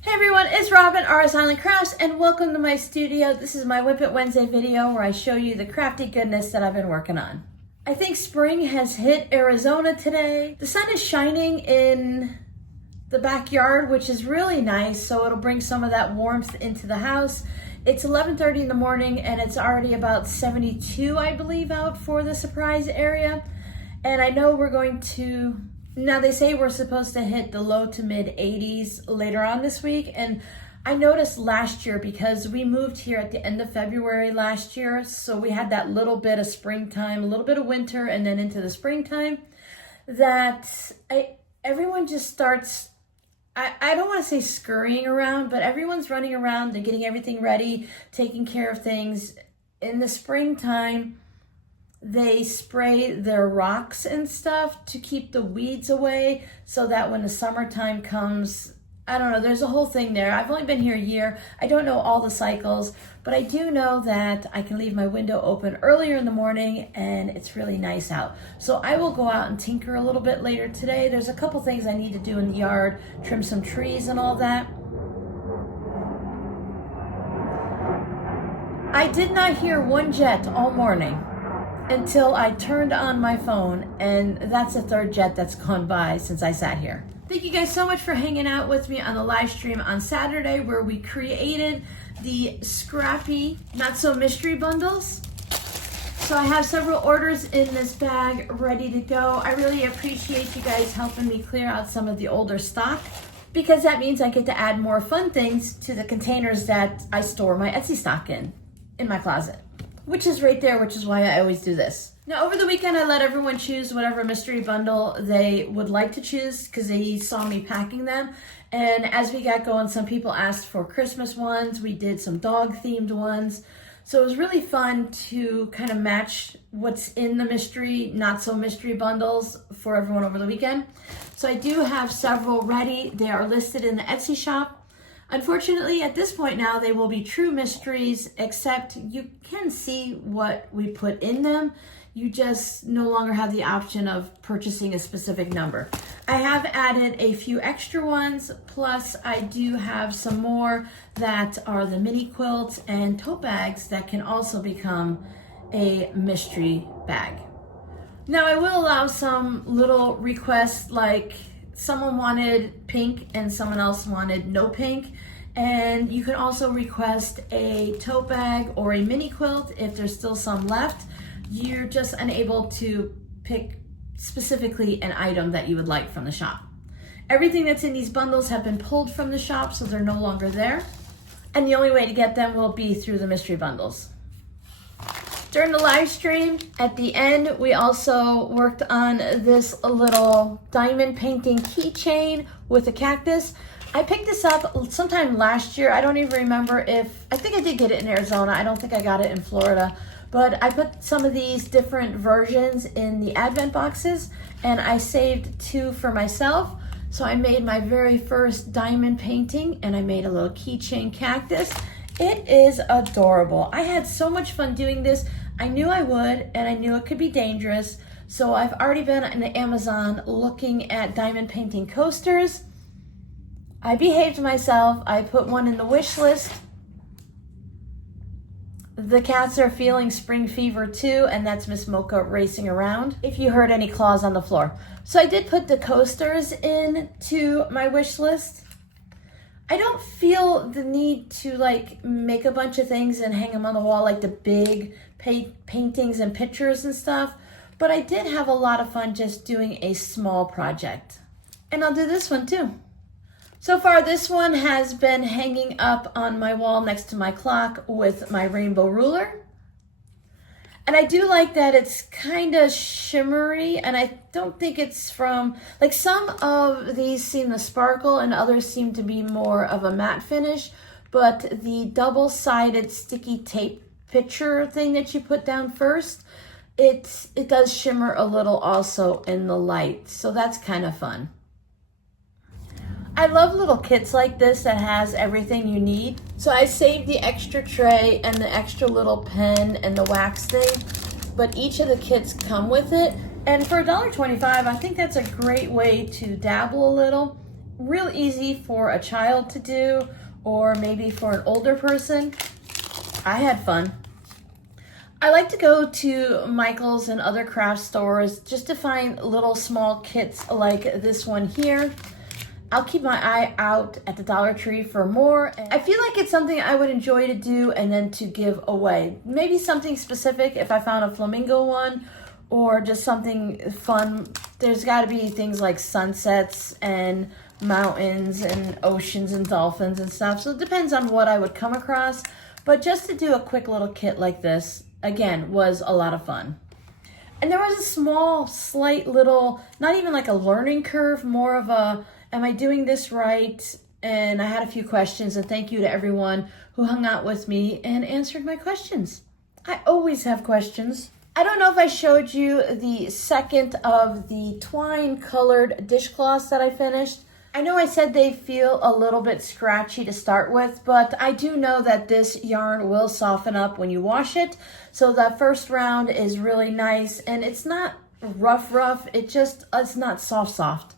Hey everyone, it's Robin, Artist Island Crafts, and welcome to my studio. This is my Whip It Wednesday video where I show you the crafty goodness that I've been working on. I think spring has hit Arizona today. The sun is shining in the backyard, which is really nice, so it'll bring some of that warmth into the house. It's 11:30 in the morning and it's already about 72, I believe, out for the surprise area. And I know we're going to, now they say we're supposed to hit the low to mid 80s later on this week. And I noticed last year, because we moved here at the end of February last year, so we had that little bit of springtime, a little bit of winter, and then into the springtime, that everyone just starts, I don't want to say scurrying around, but everyone's running around and getting everything ready, taking care of things. In the springtime, they spray their rocks and stuff to keep the weeds away so that when the summertime comes, I don't know, there's a whole thing there. I've only been here a year. I don't know all the cycles, but I do know that I can leave my window open earlier in the morning and it's really nice out. So I will go out and tinker a little bit later today. There's a couple things I need to do in the yard, trim some trees and all that. I did not hear one jet all morning until I turned on my phone, and that's the third jet that's gone by since I sat here. Thank you guys so much for hanging out with me on the live stream on Saturday where we created the scrappy not so mystery bundles. So I have several orders in this bag ready to go. I really appreciate you guys helping me clear out some of the older stock, because that means I get to add more fun things to the containers that I store my Etsy stock in my closet, which is right there, which is why I always do this. Now, over the weekend, I let everyone choose whatever mystery bundle they would like to choose because they saw me packing them. And as we got going, some people asked for Christmas ones. We did some dog-themed ones. So it was really fun to kind of match what's in the mystery, not so mystery bundles for everyone over the weekend. So I do have several ready. They are listed in the Etsy shop. Unfortunately, at this point now, they will be true mysteries, except you can see what we put in them. You just no longer have the option of purchasing a specific number. I have added a few extra ones, plus I do have some more that are the mini quilts and tote bags that can also become a mystery bag. Now, I will allow some little requests, like someone wanted pink and someone else wanted no pink. And you can also request a tote bag or a mini quilt if there's still some left. You're just unable to pick specifically an item that you would like from the shop. Everything that's in these bundles have been pulled from the shop, so they're no longer there. And the only way to get them will be through the mystery bundles. During the live stream, at the end, we also worked on this little diamond painting keychain with a cactus. I picked this up sometime last year. I don't even remember I think I did get it in Arizona. I don't think I got it in Florida. But I put some of these different versions in the advent boxes, and I saved 2 for myself. So I made my very first diamond painting, and I made a little keychain cactus. It is adorable. I had so much fun doing this. I knew I would, and I knew it could be dangerous. So I've already been on the Amazon looking at diamond painting coasters. I behaved myself. I put one in the wish list. The cats are feeling spring fever too, and that's Miss Mocha racing around, if you heard any claws on the floor. So I did put the coasters into my wish list. I don't feel the need to like make a bunch of things and hang them on the wall, like the big paintings and pictures and stuff, but I did have a lot of fun just doing a small project. And I'll do this one too. So far, this one has been hanging up on my wall next to my clock with my rainbow ruler. And I do like that it's kind of shimmery, and I don't think it's from, like some of these seem to sparkle and others seem to be more of a matte finish, but the double-sided sticky tape picture thing that you put down first, it does shimmer a little also in the light, so that's kind of fun. I love little kits like this that has everything you need. So I saved the extra tray and the extra little pen and the wax thing, but each of the kits come with it. And for $1.25, I think that's a great way to dabble a little real easy for a child to do, or maybe for an older person. I had fun. I like to go to Michael's and other craft stores just to find little small kits like this one here. I'll keep my eye out at the Dollar Tree for more. I feel like it's something I would enjoy to do and then to give away. Maybe something specific if I found a flamingo one, or just something fun. There's got to be things like sunsets and mountains and oceans and dolphins and stuff. So it depends on what I would come across. But just to do a quick little kit like this, again, was a lot of fun. And there was a small, slight little, not even like a learning curve, more of a, am I doing this right? And I had a few questions, and thank you to everyone who hung out with me and answered my questions. I always have questions. I don't know if I showed you the second of the twine colored dishcloths that I finished. I know I said they feel a little bit scratchy to start with, but I do know that this yarn will soften up when you wash it. So that first round is really nice, and it's not rough. It's not soft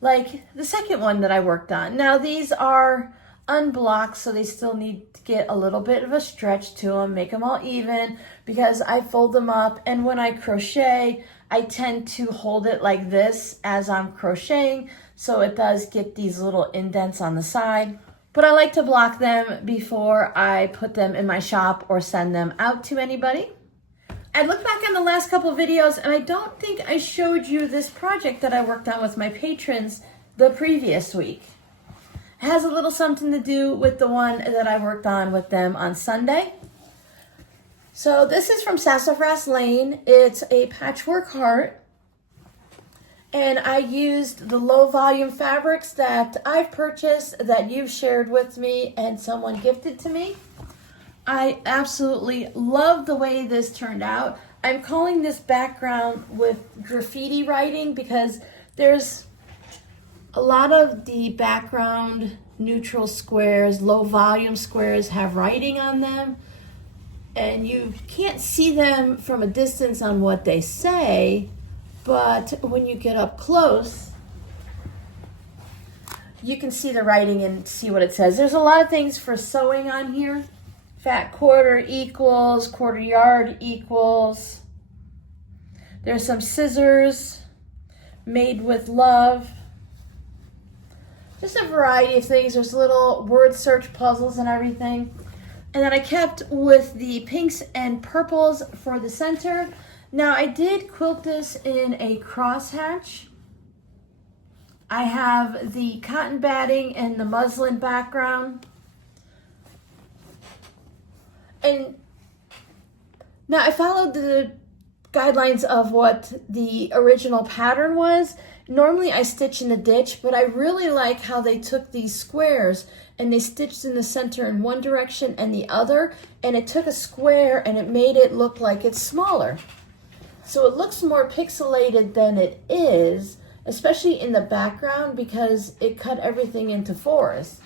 like the second one that I worked on. Now these are unblocked, so they still need to get a little bit of a stretch to them, make them all even, because I fold them up, and when I crochet, I tend to hold it like this as I'm crocheting, so it does get these little indents on the side. But I like to block them before I put them in my shop or send them out to anybody. I look back on the last couple of videos, and I don't think I showed you this project that I worked on with my patrons the previous week. It has a little something to do with the one that I worked on with them on Sunday. So this is from Sassafras Lane. It's a patchwork heart. And I used the low volume fabrics that I've purchased, that you've shared with me, and someone gifted to me. I absolutely love the way this turned out. I'm calling this background with graffiti writing because there's a lot of the background neutral squares, low volume squares have writing on them, and you can't see them from a distance on what they say, but when you get up close, you can see the writing and see what it says. There's a lot of things for sewing on here. Fat quarter equals, quarter yard equals. There's some scissors, made with love. Just a variety of things. There's little word search puzzles and everything. And then I kept with the pinks and purples for the center. Now I did quilt this in a crosshatch. I have the cotton batting and the muslin background. And now I followed the guidelines of what the original pattern was. Normally I stitch in the ditch, but I really like how they took these squares and they stitched in the center in one direction and the other, and it took a square and it made it look like it's smaller. So it looks more pixelated than it is, especially in the background, because it cut everything into fours.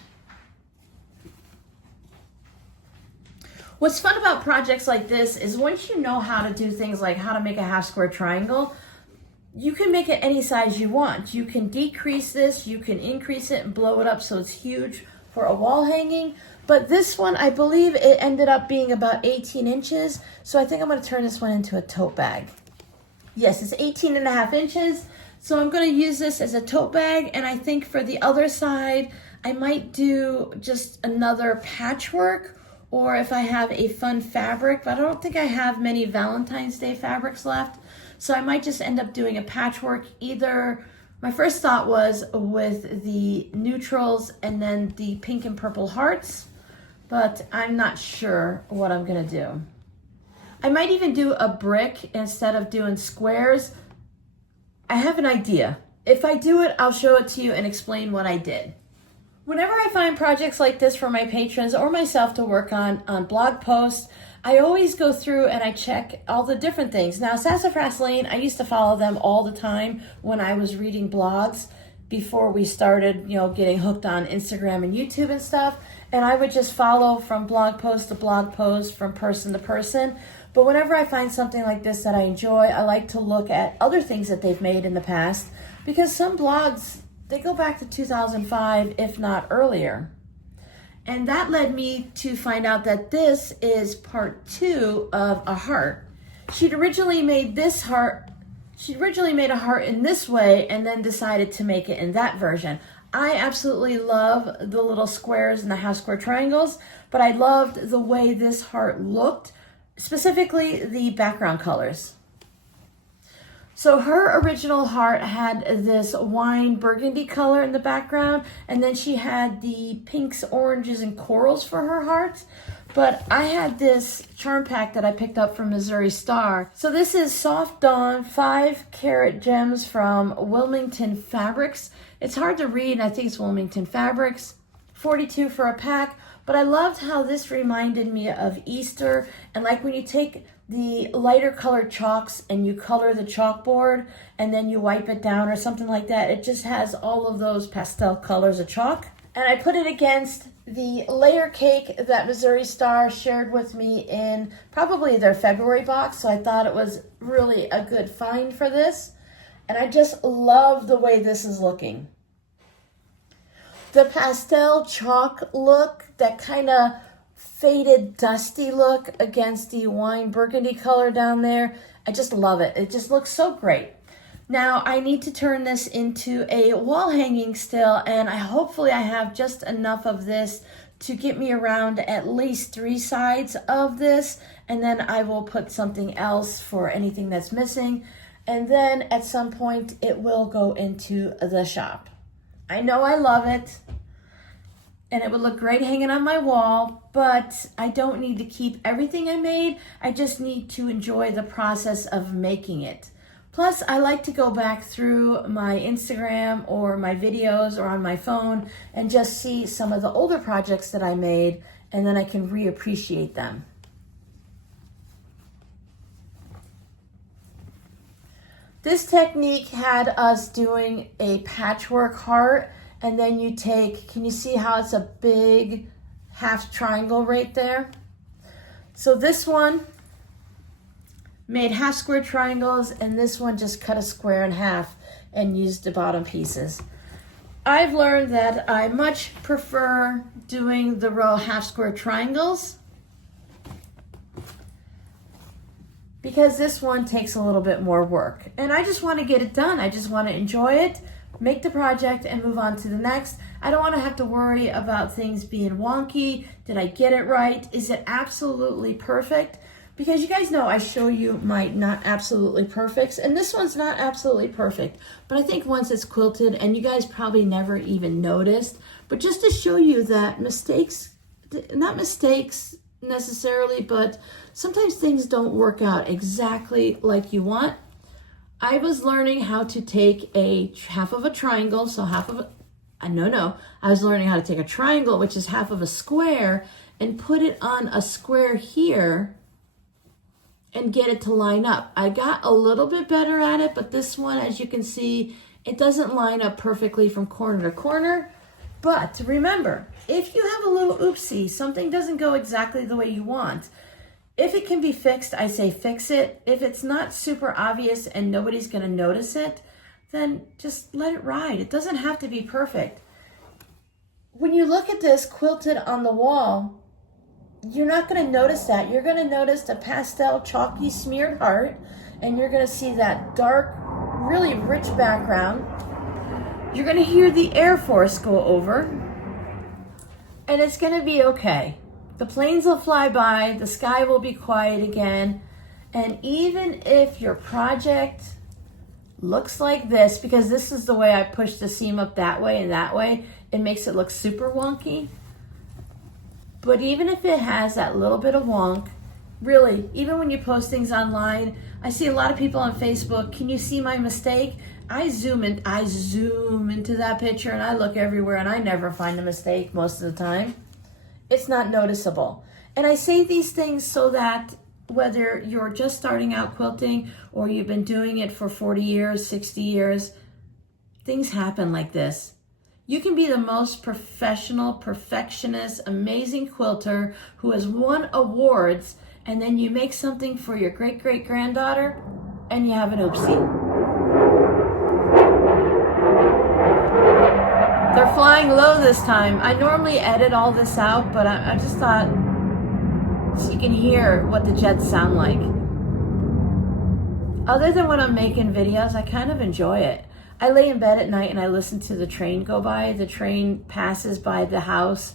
What's fun about projects like this is once you know how to do things like how to make a half square triangle, you can make it any size you want. You can decrease this, you can increase it and blow it up so it's huge for a wall hanging. But this one, I believe it ended up being about 18 inches. So I think I'm gonna turn this one into a tote bag. Yes, it's 18.5 inches. So I'm gonna use this as a tote bag. And I think for the other side, I might do just another patchwork, or if I have a fun fabric, but I don't think I have many Valentine's Day fabrics left. So I might just end up doing a patchwork. Either, my first thought was with the neutrals and then the pink and purple hearts, but I'm not sure what I'm gonna do. I might even do a brick instead of doing squares. I have an idea. If I do it, I'll show it to you and explain what I did. Whenever I find projects like this for my patrons or myself to work on blog posts, I always go through and I check all the different things. Now, Sassafras Lane, I used to follow them all the time when I was reading blogs before we started, getting hooked on Instagram and YouTube and stuff. And I would just follow from blog post to blog post, from person to person. But whenever I find something like this that I enjoy, I like to look at other things that they've made in the past, because some blogs They go back to 2005, if not earlier. And that led me to find out that this is part 2 of a heart. She'd originally made a heart in this way and then decided to make it in that version. I absolutely love the little squares and the half square triangles, but I loved the way this heart looked, specifically the background colors. So her original heart had this wine burgundy color in the background, and then she had the pinks, oranges, and corals for her hearts. But I had this charm pack that I picked up from Missouri Star. So this is Soft Dawn 5-carat gems from Wilmington Fabrics. It's hard to read, and I think it's Wilmington Fabrics. $42 for a pack. But I loved how this reminded me of Easter, and like when you take the lighter colored chalks and you color the chalkboard and then you wipe it down or something like that. It just has all of those pastel colors of chalk. And I put it against the layer cake that Missouri Star shared with me in probably their February box. So I thought it was really a good find for this. And I just love the way this is looking. The pastel chalk look, that kind of faded, dusty look against the wine burgundy color down there. I just love it. It just looks so great. Now I need to turn this into a wall hanging still, and hopefully I have just enough of this to get me around at least 3 sides of this, and then I will put something else for anything that's missing, and then at some point it will go into the shop. I know I love it, and it would look great hanging on my wall, but I don't need to keep everything I made. I just need to enjoy the process of making it. Plus, I like to go back through my Instagram or my videos or on my phone and just see some of the older projects that I made, and then I can reappreciate them. This technique had us doing a patchwork heart, and then you take, can you see how it's a big half triangle right there? So this one made half square triangles, and this one just cut a square in half and used the bottom pieces. I've learned that I much prefer doing the row half square triangles because this one takes a little bit more work. And I just want to get it done. I just want to enjoy it, make the project, and move on to the next. I don't want to have to worry about things being wonky. Did I get it right? Is it absolutely perfect? Because you guys know I show you my not absolutely perfects, and this one's not absolutely perfect. But I think once it's quilted, and you guys probably never even noticed, but just to show you that mistakes, not mistakes necessarily, but sometimes things don't work out exactly like you want. I was learning how to take a half of a triangle, so half of a, I was learning how to take a triangle, which is half of a square, and put it on a square here and get it to line up. I got a little bit better at it, but this one, as you can see, it doesn't line up perfectly from corner to corner. But remember, if you have a little oopsie, something doesn't go exactly the way you want, if it can be fixed, I say fix it. If it's not super obvious and nobody's gonna notice it, then just let it ride. It doesn't have to be perfect. When you look at this quilted on the wall, you're not gonna notice that. You're gonna notice the pastel chalky smeared heart, and you're gonna see that dark, really rich background. You're gonna hear the Air Force go over, and it's gonna be okay. The planes will fly by, the sky will be quiet again, and even if your project looks like this, because this is the way I push the seam up that way and that way, it makes it look super wonky. But even if it has that little bit of wonk, really, even when you post things online, I see a lot of people on Facebook, can you see my mistake? I zoom into that picture and I look everywhere and I never find a mistake most of the time. It's not noticeable. And I say these things so that whether you're just starting out quilting or you've been doing it for 40 years, 60 years, things happen like this. You can be the most professional, perfectionist, amazing quilter who has won awards, and then you make something for your great-great-granddaughter and you have an oopsie. flying low this time. I normally edit all this out, but I just thought so you can hear what the jets sound like. Other than when I'm making videos, I kind of enjoy it. I lay in bed at night and I listen to the train go by. The train passes by the house,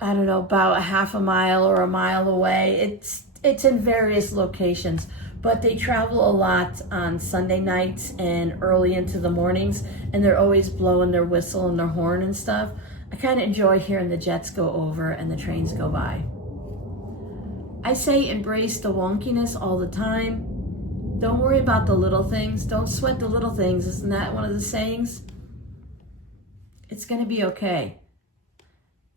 I don't know, about a half a mile or a mile away. It's in various locations, but they travel a lot on Sunday nights and early into the mornings, and they're always blowing their whistle and their horn and stuff. I kind of enjoy hearing the jets go over and the trains go by. I say embrace the wonkiness all the time. Don't worry about the little things. Don't sweat the little things. Isn't that one of the sayings? It's going to be okay.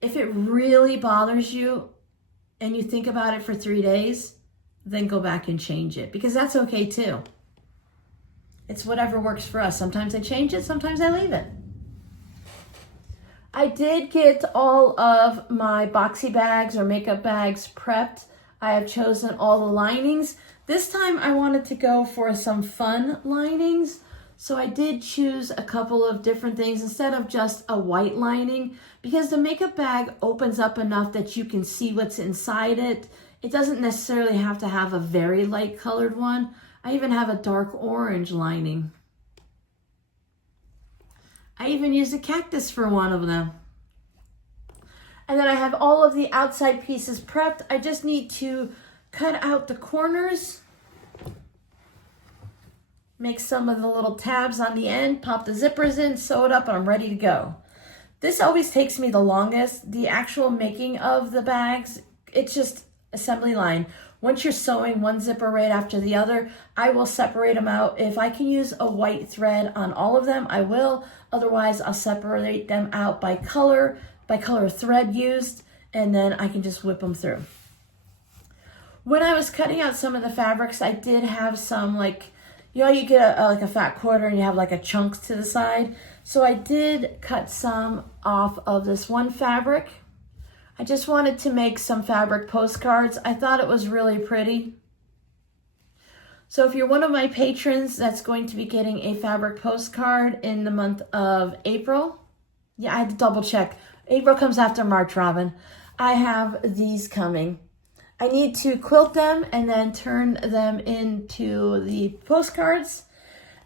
If it really bothers you and you think about it for 3 days, then go back and change it, because that's okay too. It's whatever works for us. Sometimes I change it, sometimes I leave it. I did get all of my boxy bags or makeup bags prepped. I have chosen all the linings. This time I wanted to go for some fun linings. So I did choose a couple of different things instead of just a white lining, because the makeup bag opens up enough that you can see what's inside it. It doesn't necessarily have to have a very light colored one. I even have a dark orange lining. I even used a cactus for one of them. And then I have all of the outside pieces prepped. I just need to cut out the corners, make some of the little tabs on the end, pop the zippers in, sew it up, and I'm ready to go. This always takes me the longest. The actual making of the bags, it's just assembly line. Once you're sewing one zipper right after the other, I will separate them out. If I can use a white thread on all of them, I will. Otherwise, I'll separate them out by color of thread used, and then I can just whip them through. When I was cutting out some of the fabrics, I did have some, like, you know, you get like a fat quarter and you have like a chunk to the side. So I did cut some off of this one fabric. I just wanted to make some fabric postcards. I thought it was really pretty. So if you're one of my patrons that's going to be getting a fabric postcard in the month of April, yeah, I had to double check. April comes after March, Robin. I have these coming. I need to quilt them and then turn them into the postcards.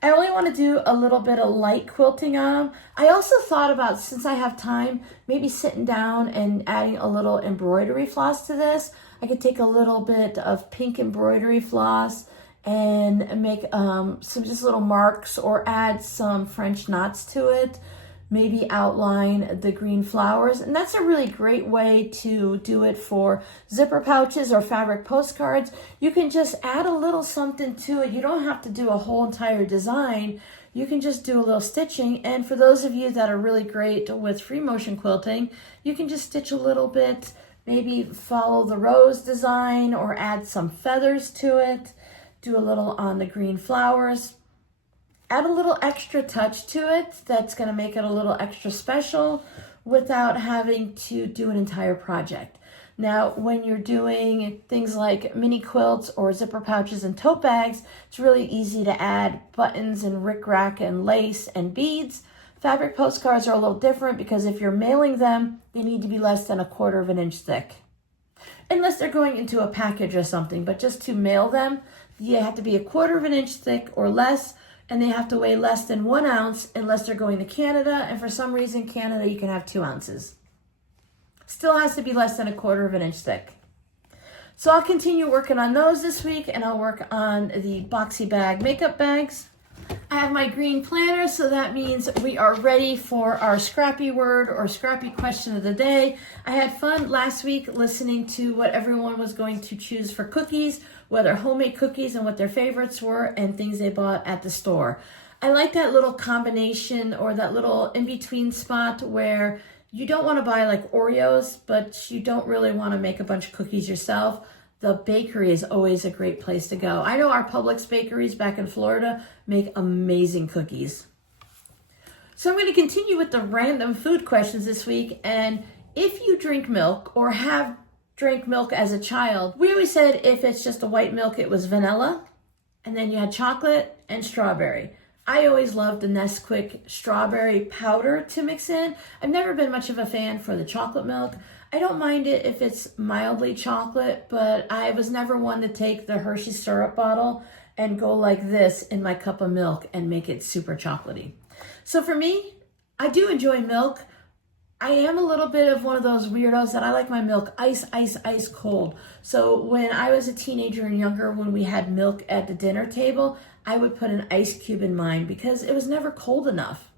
I only want to do a little bit of light quilting on them. I also thought about, since I have time, maybe sitting down and adding a little embroidery floss to this. I could take a little bit of pink embroidery floss and make some just little marks, or add some French knots to it. Maybe outline the green flowers. And that's a really great way to do it for zipper pouches or fabric postcards. You can just add a little something to it. You don't have to do a whole entire design. You can just do a little stitching. And for those of you that are really great with free motion quilting, you can just stitch a little bit, maybe follow the rose design or add some feathers to it, do a little on the green flowers. Add a little extra touch to it that's going to make it a little extra special without having to do an entire project. Now, when you're doing things like mini quilts or zipper pouches and tote bags, it's really easy to add buttons and rickrack and lace and beads. Fabric postcards are a little different, because if you're mailing them, they need to be less than 1/4 of an inch thick. Unless they're going into a package or something, but just to mail them, you have to be 1/4 of an inch thick or less. And they have to weigh less than 1 ounce unless they're going to Canada. And for some reason, Canada, you can have 2 ounces. Still has to be less than 1/4 of an inch thick. So I'll continue working on those this week, and I'll work on the boxy bag makeup bags. I have my green planner, so that means we are ready for our scrappy word or scrappy question of the day. I had fun last week listening to what everyone was going to choose for cookies, whether homemade cookies and what their favorites were, and things they bought at the store. I like that little combination, or that little in-between spot where you don't want to buy like Oreos, but you don't really want to make a bunch of cookies yourself. The bakery is always a great place to go. I know our Publix bakeries back in Florida make amazing cookies. So I'm going to continue with the random food questions this week. And if you drink milk or have drank milk as a child, we always said if it's just a white milk, it was vanilla. And then you had chocolate and strawberry. I always loved the Nesquik strawberry powder to mix in. I've never been much of a fan for the chocolate milk. I don't mind it if it's mildly chocolate, but I was never one to take the Hershey syrup bottle and go like this in my cup of milk and make it super chocolatey. So for me, I do enjoy milk. I am a little bit of one of those weirdos that I like my milk ice, ice, ice cold. So when I was a teenager and younger, when we had milk at the dinner table, I would put an ice cube in mine because it was never cold enough.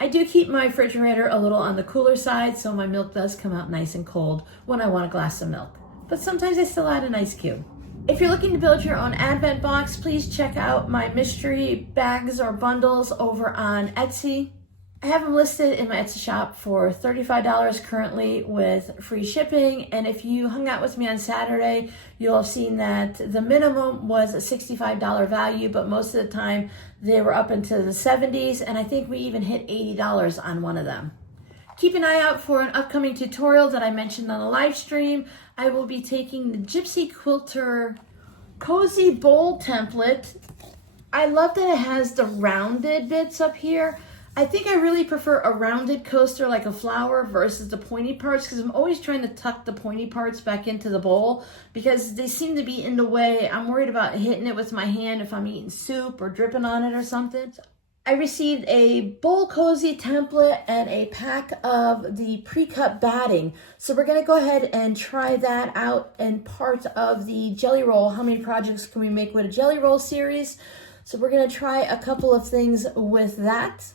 I do keep my refrigerator a little on the cooler side, so my milk does come out nice and cold when I want a glass of milk. But sometimes I still add an ice cube. If you're looking to build your own Advent box, please check out my mystery bags or bundles over on Etsy. I have them listed in my Etsy shop for $35 currently with free shipping. And if you hung out with me on Saturday, you'll have seen that the minimum was a $65 value, but most of the time they were up into the 70s. And I think we even hit $80 on one of them. Keep an eye out for an upcoming tutorial that I mentioned on the live stream. I will be taking the Gypsy Quilter Cozy Bowl template. I love that it has the rounded bits up here. I think I really prefer a rounded coaster like a flower versus the pointy parts, because I'm always trying to tuck the pointy parts back into the bowl because they seem to be in the way. I'm worried about hitting it with my hand if I'm eating soup or dripping on it or something. I received a bowl cozy template and a pack of the pre-cut batting. So we're gonna go ahead and try that out in part of the jelly roll. How many projects can we make with a jelly roll series? So we're gonna try a couple of things with that.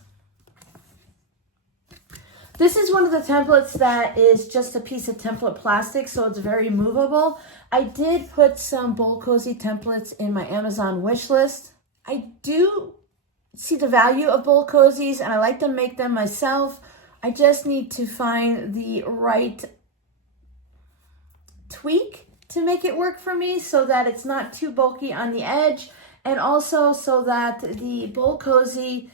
This is one of the templates that is just a piece of template plastic, so it's very movable. I did put some bowl cozy templates in my Amazon wish list. I do see the value of bowl cozies and I like to make them myself. I just need to find the right tweak to make it work for me so that it's not too bulky on the edge, and also so that the bowl cozy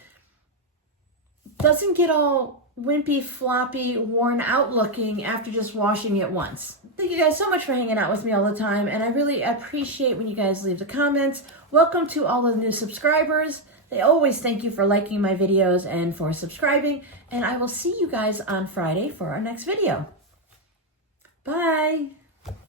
doesn't get all wimpy, floppy, worn out looking after just washing it once. Thank you guys so much for hanging out with me all the time, and I really appreciate when you guys leave the comments. Welcome to all the new subscribers. They always thank you for liking my videos and for subscribing, and I will see you guys on Friday for our next video. Bye!